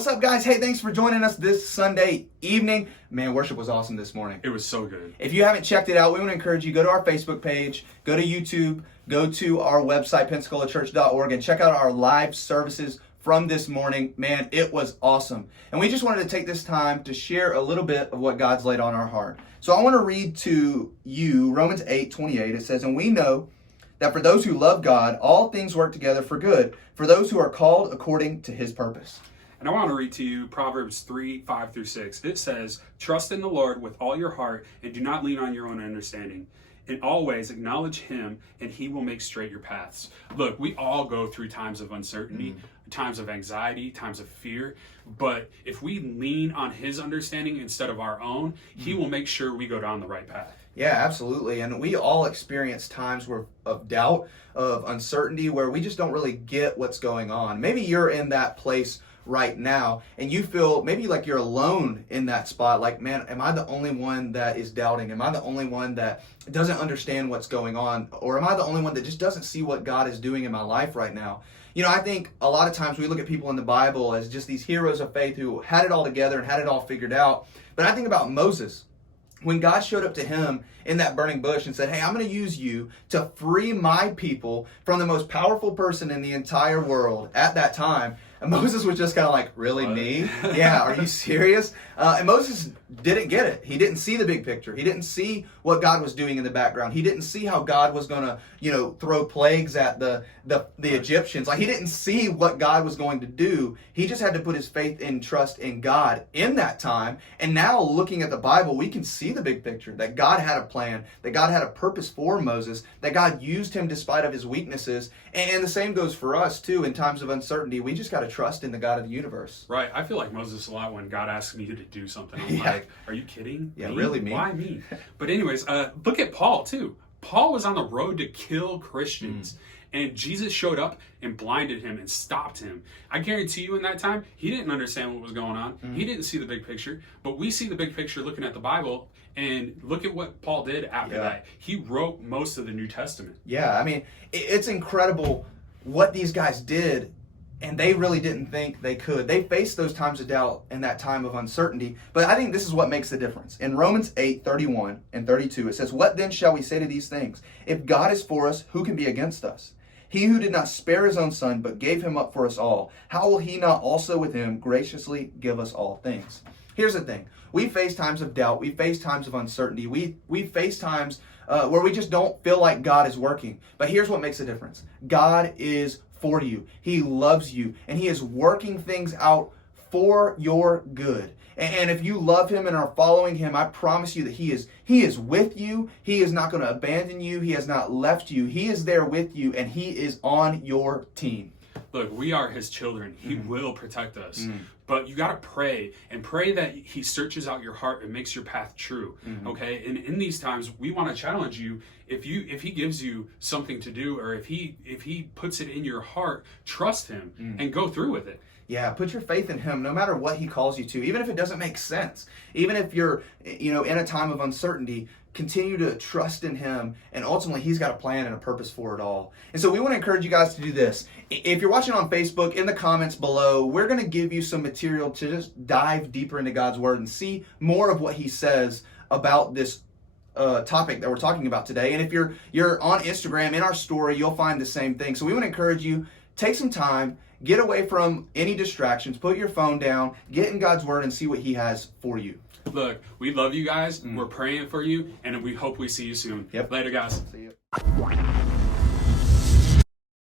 What's up, guys? Hey, thanks for joining us this Sunday evening. Man, worship was awesome this morning. It was so good. If you haven't checked it out, we want to encourage you, go to our Facebook page, go to YouTube, go to our website, pensacolachurch.org, and check out our live services from this morning. Man, it was awesome. And we just wanted to take this time to share a little bit of what God's laid on our heart. So I want to read to you Romans 8:28. It says, "And we know that for those who love God, all things work together for good, for those who are called according to his purpose." And I want to read to you Proverbs 3:5-6. It says, "Trust in the Lord with all your heart and do not lean on your own understanding. In all ways acknowledge him and he will make straight your paths." Look, we all go through times of uncertainty, times of anxiety, times of fear. But if we lean on his understanding instead of our own, he will make sure we go down the right path. Yeah, absolutely. And we all experience times of doubt, of uncertainty, where we just don't really get what's going on. Maybe you're in that place right now and you feel maybe like you're alone in that spot. Like, man, am I the only one that is doubting? Am I the only one that doesn't understand what's going on? Or am I the only one that just doesn't see what God is doing in my life right now? You know, I think a lot of times we look at people in the Bible as just these heroes of faith who had it all together and had it all figured out. But I think about Moses. When God showed up to him in that burning bush and said, "Hey, I'm going to use you to free my people from the most powerful person in the entire world at that time," and Moses was just kind of like, "Really, What? me? Yeah, are you serious?" And Moses didn't get it. He didn't see the big picture. He didn't see what God was doing in the background. He didn't see how God was going to, throw plagues at the Egyptians. Like, he didn't see what God was going to do. He just had to put his faith and trust in God in that time. And now, looking at the Bible, we can see the big picture, that God had a plan, that God had a purpose for Moses, that God used him despite of his weaknesses. And the same goes for us, too, in times of uncertainty. We just got to trust in the God of the universe. Right. I feel like Moses a lot when God asks me to do something. I'm Yeah. like, are you kidding? Yeah, Me? really, me? Why me? But anyways, look at Paul too. Paul was on the road to kill Christians. And Jesus showed up and blinded him and stopped him. I guarantee you in that time, he didn't understand what was going on. He didn't see the big picture. But we see the big picture looking at the Bible. And look at what Paul did after that. He wrote most of the New Testament. Yeah, I mean, it's incredible what these guys did, and they really didn't think they could. They faced those times of doubt and that time of uncertainty, but I think this is what makes the difference. In Romans 8:31 and 32, it says, "What then shall we say to these things? If God is for us, who can be against us? He who did not spare his own son, but gave him up for us all, how will he not also with him graciously give us all things?" Here's the thing. We face times of doubt. We face times of uncertainty. We face times where we just don't feel like God is working. But here's what makes a difference. God is for you. He loves you, and he is working things out for your good. And if you love him and are following him, I promise you that he is with you. He is not going to abandon you. He has not left you. He is there with you, and he is on your team. Look, we are his children. He will protect us. But you got to pray and pray that he searches out your heart and makes your path true. Okay? And in these times, we want to challenge you. If he gives you something to do, or if he puts it in your heart, trust him and go through with it. Yeah, put your faith in him no matter what he calls you to, even if it doesn't make sense. Even if you're, in a time of uncertainty, continue to trust in him, and ultimately he's got a plan and a purpose for it all. And so we want to encourage you guys to do this. If you're watching on Facebook, in the comments below, we're going to give you some material to just dive deeper into God's word and see more of what he says about this topic that we're talking about today. And if you're on Instagram, in our story, you'll find the same thing. So we want to encourage you, take some time, get away from any distractions, put your phone down, get in God's word, and see what he has for you. Look, we love you guys. We're praying for you, and we hope we see you soon. Yep. Later, guys. See you.